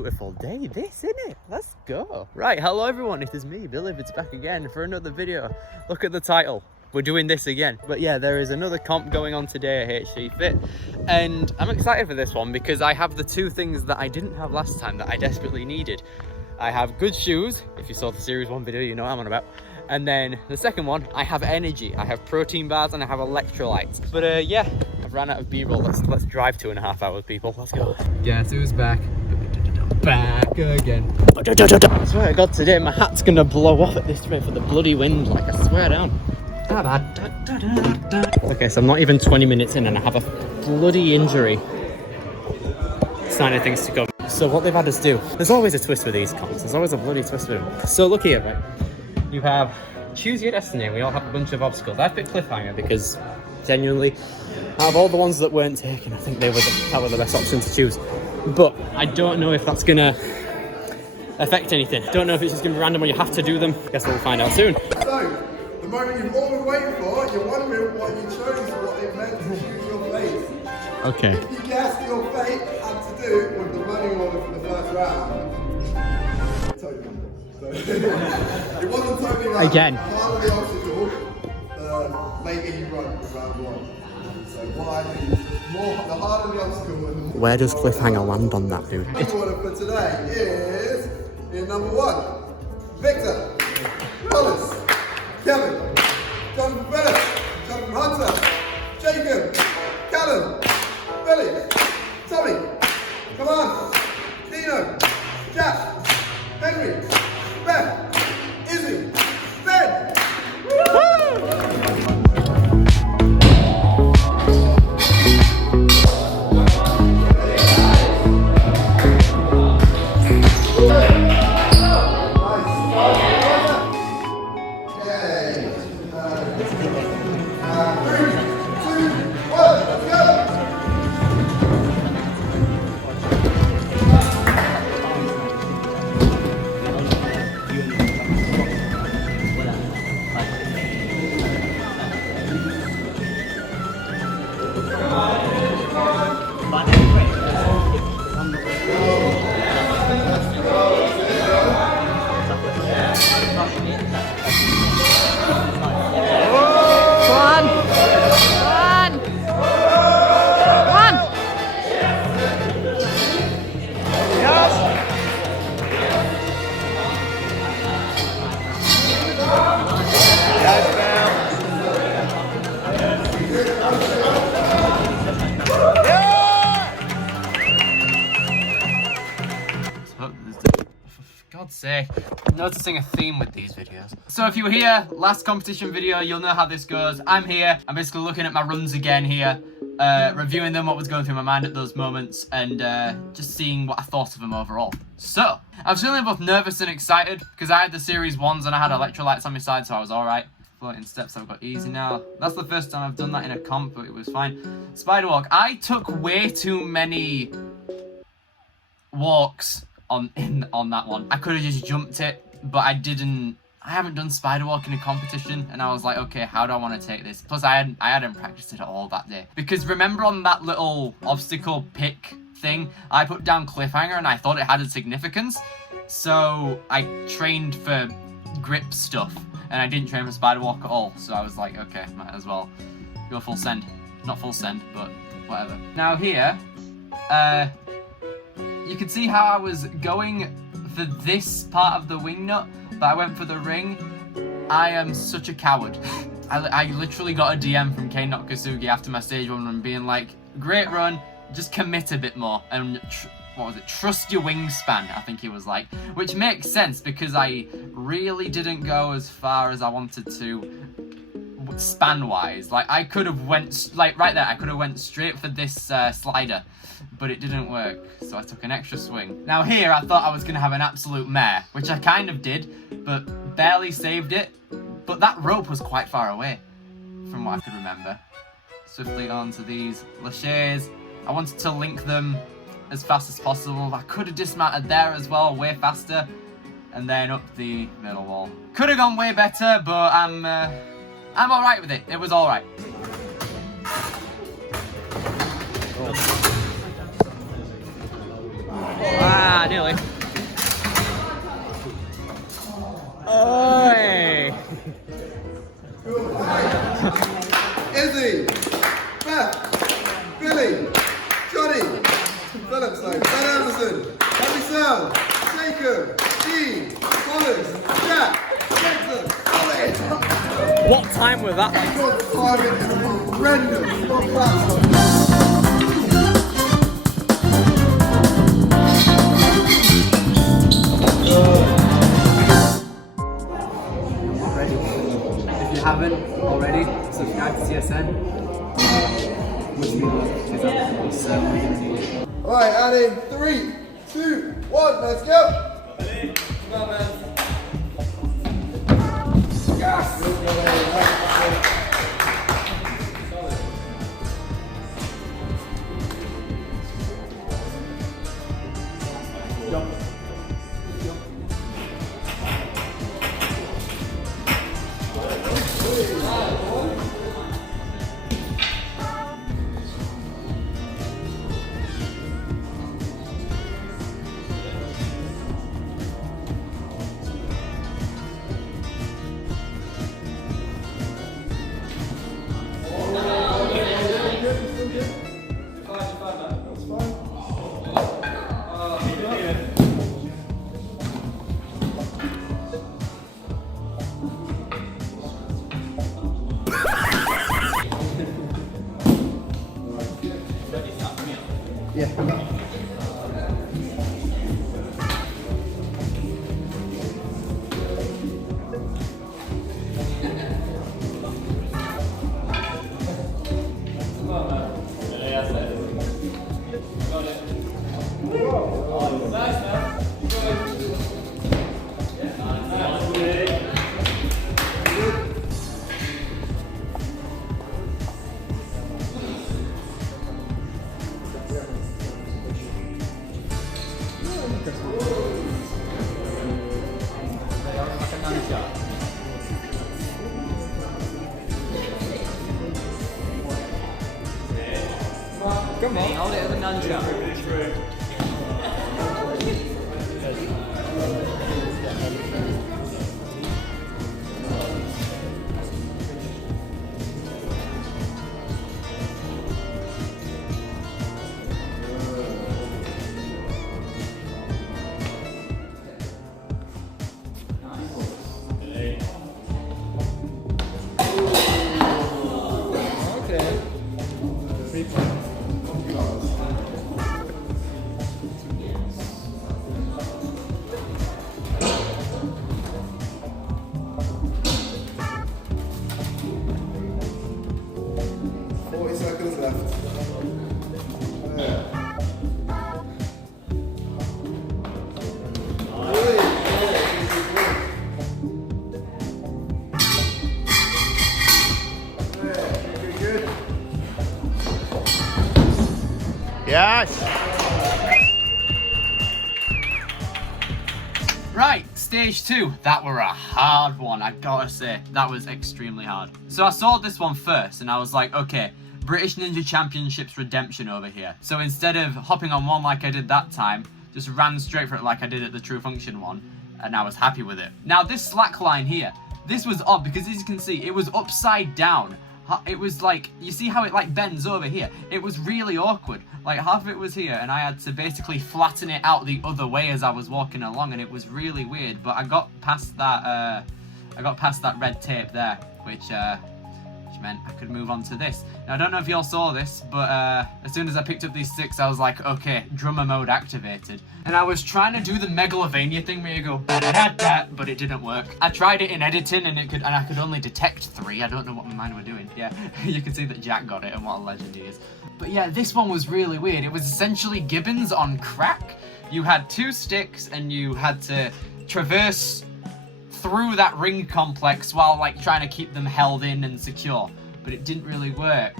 beautiful day this, isn't it? Let's go. Right, hello everyone, it is me, Billy. It's back again for another video. Look at the title. We're doing this again. But yeah, there is another comp going on today at HG Fit. And I'm excited for this one because I have the two things that I didn't have last time that I desperately needed. I have good shoes. If you saw the series 1 video, you know what I'm on about. And then the second one, I have energy. I have protein bars and I have electrolytes. But yeah, I've ran out of B-roll. Let's drive 2.5 hours, people. Let's go. Guess who's back? Back again. I swear to God, today my hat's gonna blow off at this rate for the bloody wind. Like, I swear down. Okay, so I'm not even 20 minutes in and I have a bloody injury. Sign of things to come. So what they've had us do, there's always a twist with these comps. There's always a bloody twist with them. So look here, right? You have choose your destiny. We all have a bunch of obstacles. I picked cliffhanger because genuinely, out of all the ones that weren't taken, I think that were the best option to choose. But I don't know if that's gonna affect anything. Don't know if it's just gonna be random or you have to do them. Guess we'll find out soon. So, the moment you've all been waiting for, you're wondering what you chose, what it meant to choose your fate. Okay. If you guessed your fate had to do with the running order for the first round, totally wrong. So, it wasn't totally right. Again. The harder the obstacle, the later you run for round 1. So what I think is the harder the obstacle, the more. Where does cliffhanger land on that, dude? The order for today is in number 1, Victor, Wallace, Kevin, Jonathan Phillips, Jonathan Hunter, Jacob, Callum, Billy, Tommy, come on, Dino, Jack, Henry, Beth, Izzy, Ben. God's sake, I'm noticing a theme with these videos. So if you were here, last competition video, you'll know how this goes. I'm here, I'm basically looking at my runs again here, reviewing them, what was going through my mind at those moments, and just seeing what I thought of them overall. So, I was feeling both nervous and excited, because I had the series 1s and I had electrolytes on my side, so I was alright. Floating steps, I've got easy now. That's the first time I've done that in a comp, but it was fine. Spider walk, I took way too many walks on that one. I could have just jumped it, but I didn't. I haven't done spider walk in a competition, and I was like, okay, how do I want to take this? Plus, I hadn't practiced it at all that day. Because remember on that little obstacle pick thing, I put down cliffhanger, and I thought it had a significance. So I trained for grip stuff, and I didn't train for spider walk at all. So I was like, okay, might as well go full send. Not full send, but whatever. Now here, you can see how I was going for this part of the wing nut, but I went for the ring. I am such a coward. I literally got a DM from GOTCHU after my stage 1 run being like, great run, just commit a bit more and what was it, trust your wingspan, I think he was like, which makes sense because I really didn't go as far as I wanted to span wise. Like I could have went, like right there, I could have went straight for this slider, but it didn't work, so I took an extra swing. Now here, I thought I was gonna have an absolute mare, which I kind of did, but barely saved it. But that rope was quite far away, from what I could remember. Swiftly onto these laches. I wanted to link them as fast as possible. I could have dismounted there as well, way faster, and then up the middle wall. Could have gone way better, but I'm all right with it. It was all right. Ah, nearly. Izzy, Beth, Billy, Johnny, Phillips, Ben Anderson, Abby Sell, Jacob, Dean, Collins, Jack, Jackson, Ollie. What time was that? Your timing is horrendous. What class? If you haven't already, subscribe to TSN. Wish me luck, because I'm certainly going to need it. Alright, Annie, 3, 2, 1, let's go! Come on, man. Yes! Come on, hold it as a nunchuck. Okay. 3 points. 40 seconds left. Good. Yes! Right, stage 2. That were a hard one, I gotta say. That was extremely hard. So I saw this one first and I was like, okay, British Ninja Championships redemption over here. So instead of hopping on one like I did that time, just ran straight for it like I did at the True Function one, and I was happy with it. Now this slack line here, this was odd because as you can see, it was upside down. It was like, you see how it like bends over here? It was really awkward. Like half of it was here and I had to basically flatten it out the other way as I was walking along, and it was really weird, but I got past that red tape there, which meant I could move on to this. Now I don't know if y'all saw this, but as soon as I picked up these sticks, I was like, okay, drummer mode activated. And I was trying to do the Megalovania thing where you go ba-da-da-da, but it didn't work. I tried it in editing and I could only detect 3. I don't know what my mind were doing. Yeah, you can see that Jack got it and what a legend he is. But yeah, this one was really weird. It was essentially Gibbons on crack. You had 2 sticks and you had to traverse through that ring complex while like trying to keep them held in and secure, but it didn't really work.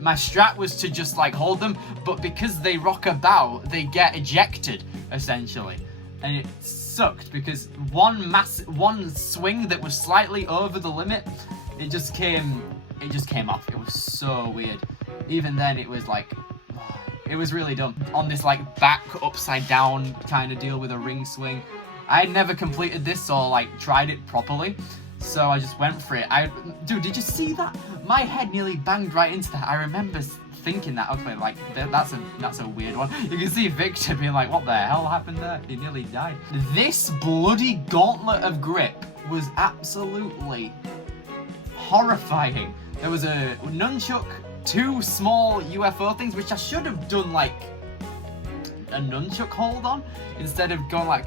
My strat was to just like hold them, but because they rock about, they get ejected essentially, and it sucked because one swing that was slightly over the limit, it just came off. It was so weird. Even then, it was like, it was really dumb. On this like back upside down kind of deal with a ring swing. I had never completed this or like tried it properly, So I just went for it. Dude, did you see that? My head nearly banged right into that. I remember thinking that, okay, like, that's a weird one. You can see Victor being like, what the hell happened there? He nearly died. This bloody gauntlet of grip was absolutely horrifying. There was a nunchuck, 2 small UFO things, which I should have done like a nunchuck hold on instead of going like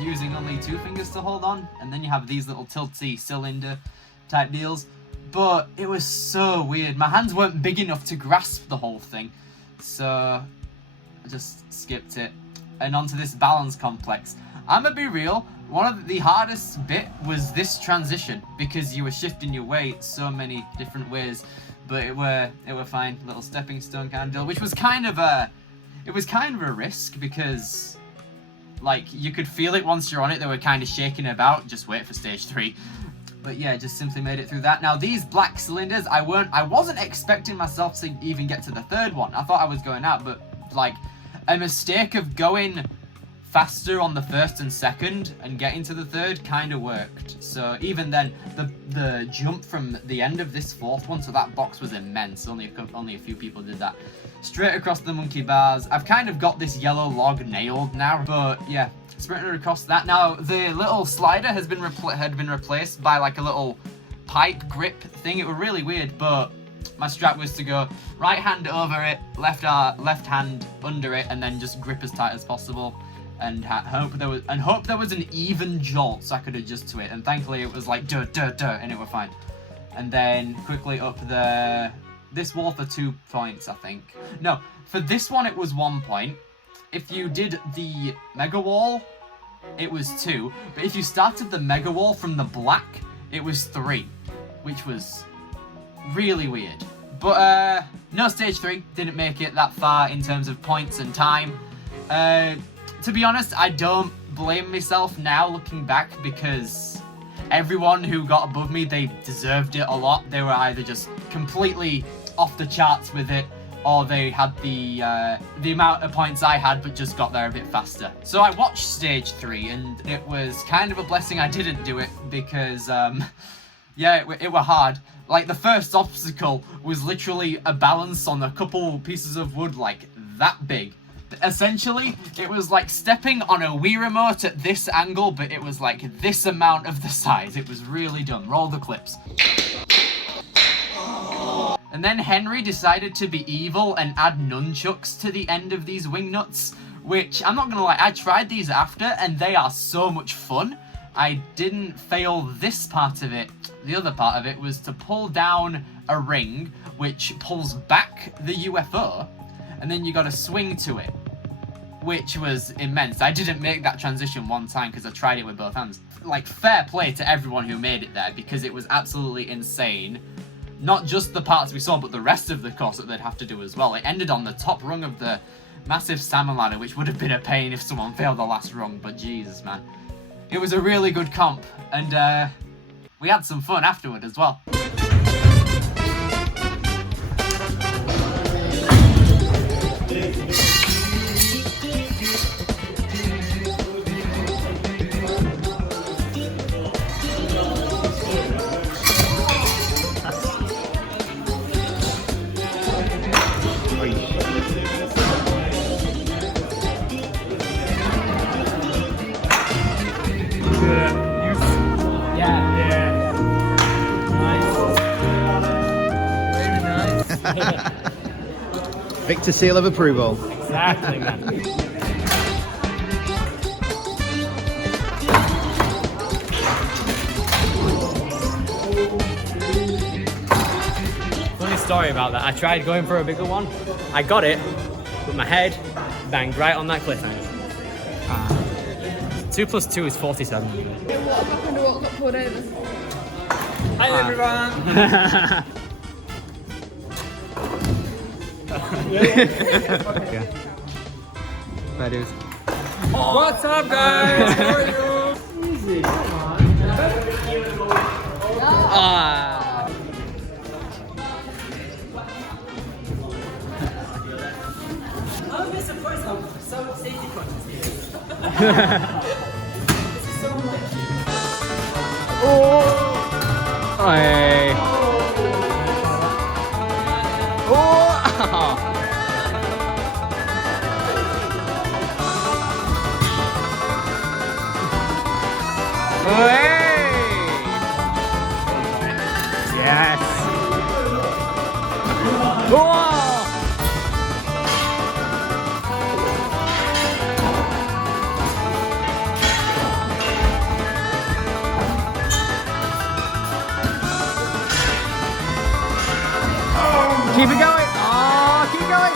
using only 2 fingers to hold on, and then you have these little tilty cylinder type deals. But it was so weird. My hands weren't big enough to grasp the whole thing, so I just skipped it. And onto this balance complex. I'm gonna be real, one of the hardest bit was this transition, because you were shifting your weight so many different ways, but it were fine. Little stepping stone kind of deal, which was kind of a risk, because like you could feel it once you're on it. They were kind of shaking about. Just wait for stage 3. But yeah, just simply made it through that. Now these black cylinders, I wasn't expecting myself to even get to the 3rd one. I thought I was going out, but like a mistake of going faster on the 1st and 2nd and getting to the 3rd kind of worked. So even then, the jump from the end of this 4th one to that box was immense. Only a few people did that. Straight across the monkey bars. I've kind of got this yellow log nailed now, but yeah, sprinted across that. Now the little slider had been replaced by like a little pipe grip thing. It was really weird, but my strat was to go right hand over it, left hand under it, and then just grip as tight as possible, and hope there was an even jolt so I could adjust to it. And thankfully it was like duh, and it was fine. And then quickly up this wall for 2 points, I think. No, for this one it was 1 point. If you did the mega wall, it was 2. But if you started the mega wall from the black, it was 3, which was really weird. But no stage 3, didn't make it that far in terms of points and time. To be honest, I don't blame myself now looking back, because everyone who got above me, they deserved it a lot. They were either just completely off the charts with it, or they had the amount of points I had but just got there a bit faster. So I watched stage 3, and it was kind of a blessing I didn't do it, because yeah, it were hard. Like the first obstacle was literally a balance on a couple pieces of wood like that big. Essentially, it was like stepping on a Wii remote at this angle, but it was like this amount of the size. It was really dumb. Roll the clips. And then Henry decided to be evil and add nunchucks to the end of these wing nuts, which, I'm not gonna lie, I tried these after, and they are so much fun. I didn't fail this part of it. The other part of it was to pull down a ring, which pulls back the UFO, and then you gotta swing to it, which was immense. I didn't make that transition one time because I tried it with both hands. Like, fair play to everyone who made it there, because it was absolutely insane. Not just the parts we saw, but the rest of the course that they'd have to do as well. It ended on the top rung of the massive salmon ladder, which would have been a pain if someone failed the last rung, but Jesus, man. It was a really good comp, and we had some fun afterward as well. Victor seal of approval. Exactly, man. Funny story about that. I tried going for a bigger one. I got it, but my head banged right on that cliffhanger. 2 plus 2 is 47. What happened to what got pulled over? Hi everyone! Bye, dudes. What's up, guys? How are you? Easy, come on. Ah. I'm just surprised how so safety conscious he is. This is so much. Oh. Hey. Oh. Hey. Yes. Whoa. Keep it going. Oh, keep going.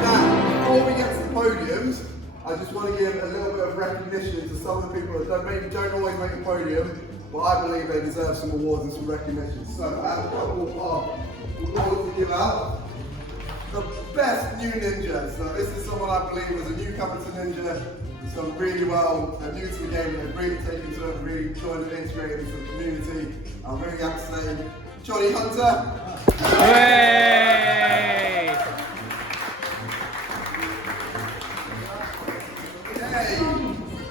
Now, before we get to the podiums, I just want to give a little bit of recognition to some of the people that don't always make the podium, but I believe they deserve some awards and some recognition. So I have a couple of awards to give out. The best new ninja. So this is someone I believe was a newcomer to ninja, who's done really well, they're new to the game, they've really taken to it, really joined and integrated into the community. I'm really happy to say, Johnny Hunter. Hey. Okay.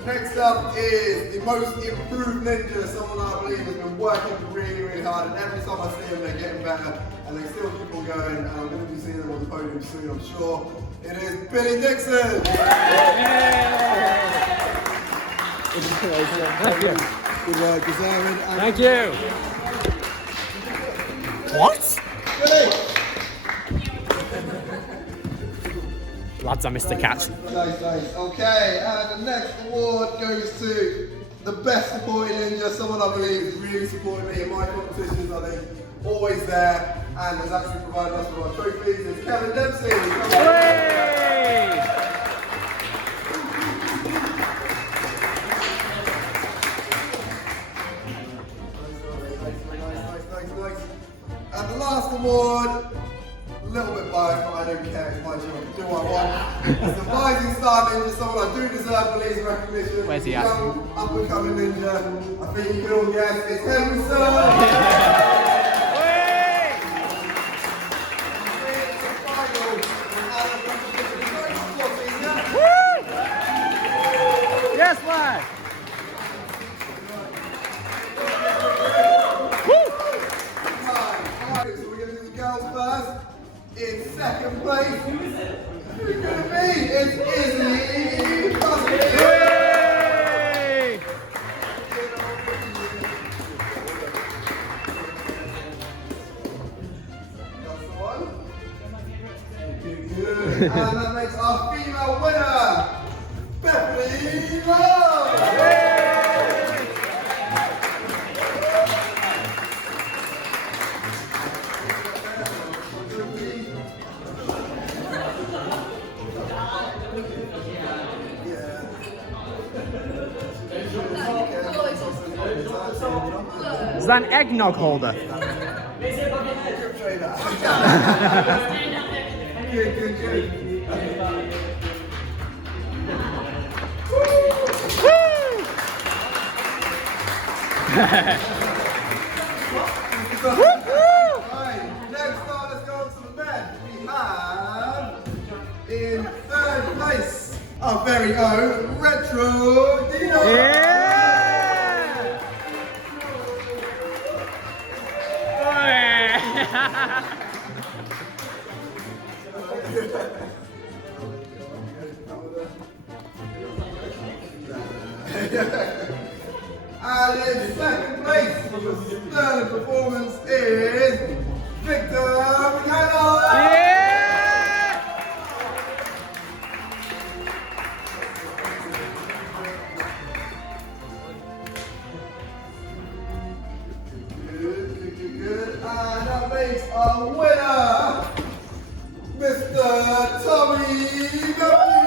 Next up is the most improved ninja, someone I believe has been working really, really hard, and every time I see them, they're getting better, and they still keep on going, and I'm going to be seeing them on the podium soon, I'm sure. It is Billy Dixon! Good work, deserving. Thank you. What? Billy! Lads, I missed the catch. Nice, nice. Okay, and the next award goes to the best supporting ninja, someone I believe has really supported me in my competitions, I think, always there, and has actually provided us with our trophies. It's Kevin Dempsey. Hey. Nice. And the last award, a little bit biased, but I don't care, it's my job, I can do what I want. It's the Rising Star Ninja, someone I do deserve Billy's recognition. Where's he at? Young, up-and-coming ninja. I think you can all guess, it's Henry Sir! Yes, lad. Alright, so we're going to do the girls first. In second place, who's it? Who's it going to be? It's Izzy Busby. Hey. That's the one. Good. And that makes our female winner, Bethany Love. Is that an eggnog holder? Good. Alright, next up, let's go on to the men. We have in third place our very own Retro Dino. Yeah. And in second place for the sterling performance is Victor Miguel. Yeah. our winner, Mr. Tommy W.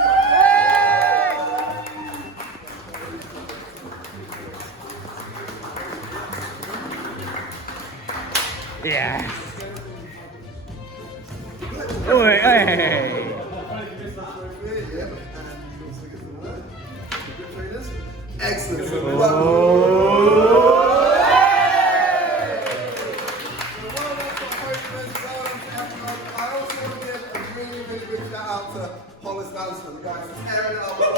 Yes. Oh, hey. Excellent. I also want to give a really big shout out to Hollis Mansfield, the guys tearing it up. Well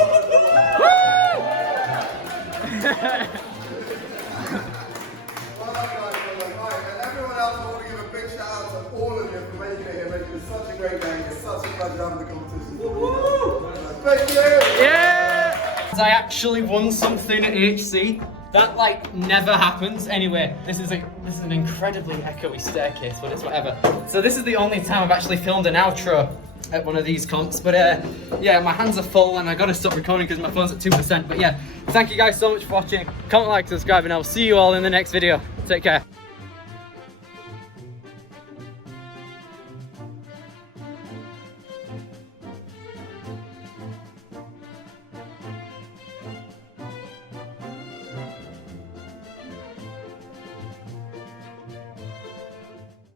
done, guys, well done. Right, and everyone else, I want to give a big shout out to all of you for making it here, making it such a great game. It's such a pleasure having the competition. Thank you! Yeah! I actually won something at HC. That like never happens. Anyway, this is an incredibly echoey staircase, but it's whatever. So this is the only time I've actually filmed an outro at one of these comps. But yeah, my hands are full and I gotta stop recording because my phone's at 2%. But yeah, thank you guys so much for watching. Comment, like, subscribe, and I'll see you all in the next video. Take care.